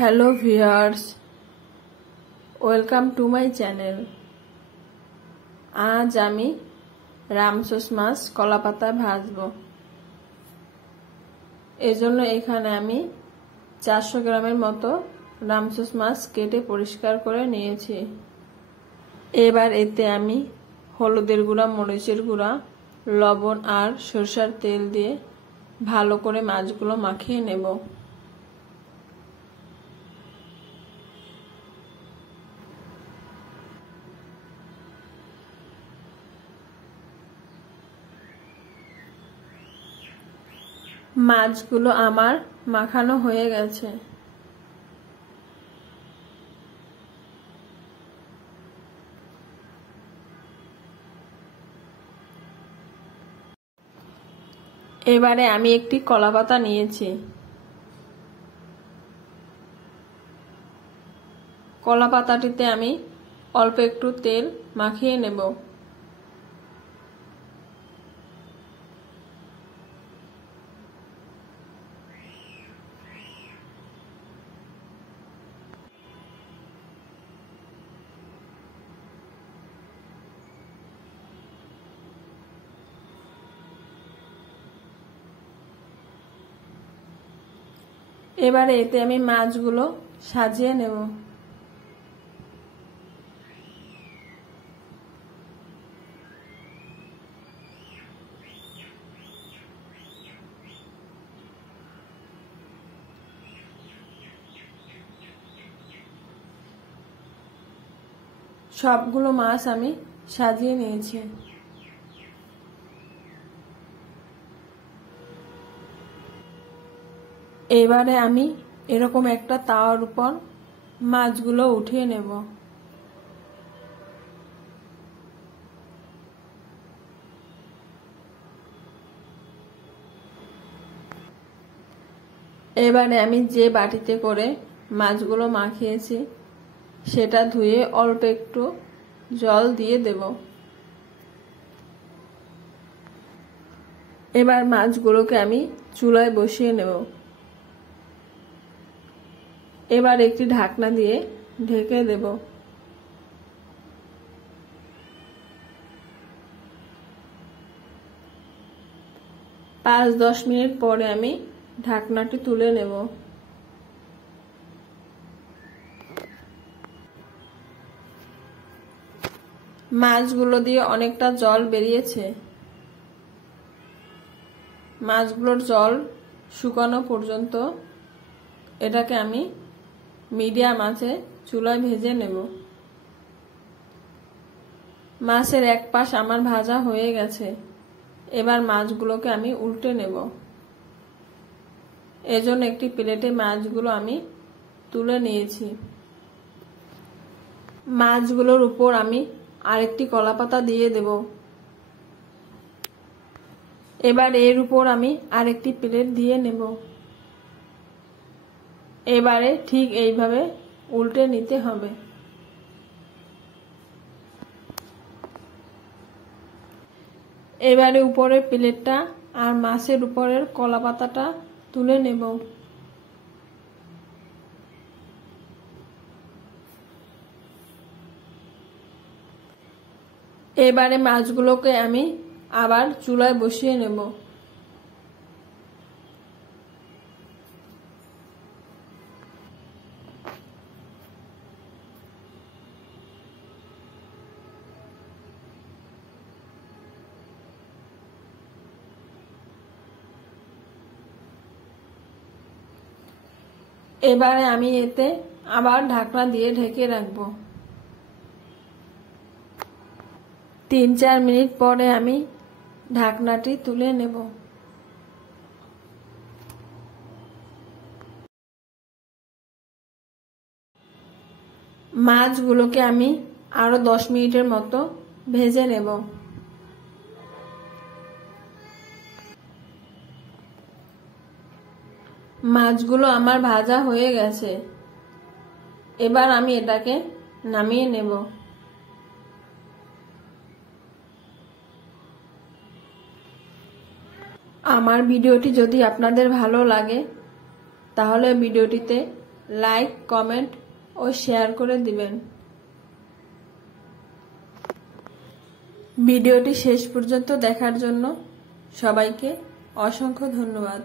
Hello viewers, welcome to my channel. আজ আমি রামসোস মাছ কলাপাতায় ভাজবো। এজন্য এখানে আমি 400 গ্রামের মতো রামসোস মাছ কেটে পরিষ্কার করে নিয়েছি। এবার এতে আমি হলুদের গুঁড়া, মরিচের গুঁড়া, লবণ আর সরষের তেল দিয়ে ভালো করে মাছগুলো মাখিয়ে নেব। মাছগুলো আমার মাখানো হয়ে গেছে। এবারে আমি একটি কলাপাতা নিয়েছি। কলাপাতাটিতে আমি অল্প একটু তেল মাখিয়ে নেব। এবারে এতে আমি মাছগুলো সাজিয়ে নেব। সবগুলো মাছ আমি সাজিয়ে নিয়েছি। এবারে আমি এরকম একটা তাওয়ার উপর মাছগুলো উঠিয়ে নেব। এবারে আমি যে বাটিতে করে মাছগুলো মাখিয়েছি সেটা ধুয়ে অল্প একটু জল দিয়ে দেব। এবার মাছগুলোকে আমি চুলায় বসিয়ে নেব। এবার একটি ঢাকনা দিয়ে ঢেকে দেব। পাঁচ 10 মিনিট পরে আমি ঢাকনাটি তুলে নেব। মাছগুলো দিয়ে অনেকটা জল বেরিয়েছে। মাছগুলোর জল শুকানো পর্যন্ত এটাকে আমি মিডিয়াম আঁচে চুলায় ভেজে নেব। মাছের এক পাশ আমার ভাজা হয়ে গেছে। এবার মাছগুলোকে আমি উল্টে নেব। এজন্য একটি প্লেটে মাছগুলো আমি তুলে নিয়েছি। মাছগুলোর উপর আমি আরেকটি কলাপাতা দিয়ে দেব। এবার এর উপর আমি আরেকটি প্লেট দিয়ে নেব। এবারে ঠিক এইভাবে উল্টে নিতে হবে। এবারে উপরের প্লেটটা আর মাছের উপরের কলাপাতাটা তুলে নেব। এবারে মাছগুলোকে আমি আবার চুলায় বসিয়ে নেব। এবারে আমি এতে আবার ঢাকনা দিয়ে ঢেকে রাখবো। 3-4 মিনিট পরে আমি ঢাকনাটি তুলে নেব। মাছগুলোকে আমি আরো 10 মিনিটের মতো ভেজে নেব। মাছগুলো আমার ভাজা হয়ে গেছে। এবার আমি এটাকে নামিয়ে নেব। আমার ভিডিওটি যদি আপনাদের ভালো লাগে তাহলে ভিডিওটিতে লাইক, কমেন্ট ও শেয়ার করে দিবেন। ভিডিওটি শেষ পর্যন্ত দেখার জন্য সবাইকে অসংখ্য ধন্যবাদ।